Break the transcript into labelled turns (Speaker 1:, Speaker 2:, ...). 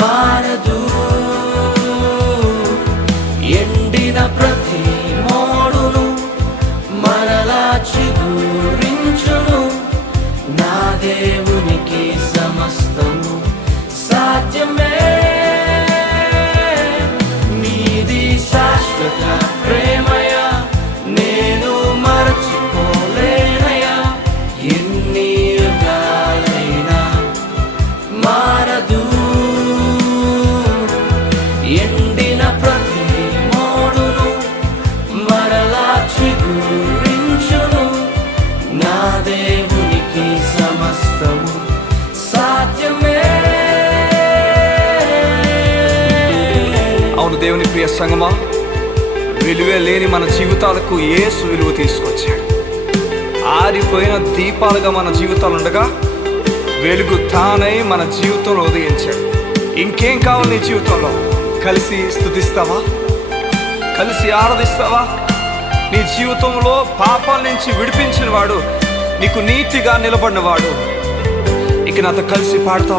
Speaker 1: మారదు ఎండిన ప్రతి మోడును మరలా చిగురించును నా దేవునికి సమస్తం
Speaker 2: అవును దేవుని ప్రియ సంగమా విలువే లేని మన జీవితాలకు ఏసు విలువ తీసుకొచ్చాడు. ఆరిపోయిన దీపాలుగా మన జీవితాలు ఉండగా వెలుగు తానై మన జీవితంలో ఉదయించాడు. ఇంకేం కావాలి నీ జీవితంలో? కలిసి స్థుతిస్తావా? కలిసి ఆరాధిస్తావా? నీ జీవితంలో పాపాల నుంచి విడిపించిన వాడు నీకు నీతిగా నిలబడినవాడు ఇక నాతో కలిసి పాడతావు?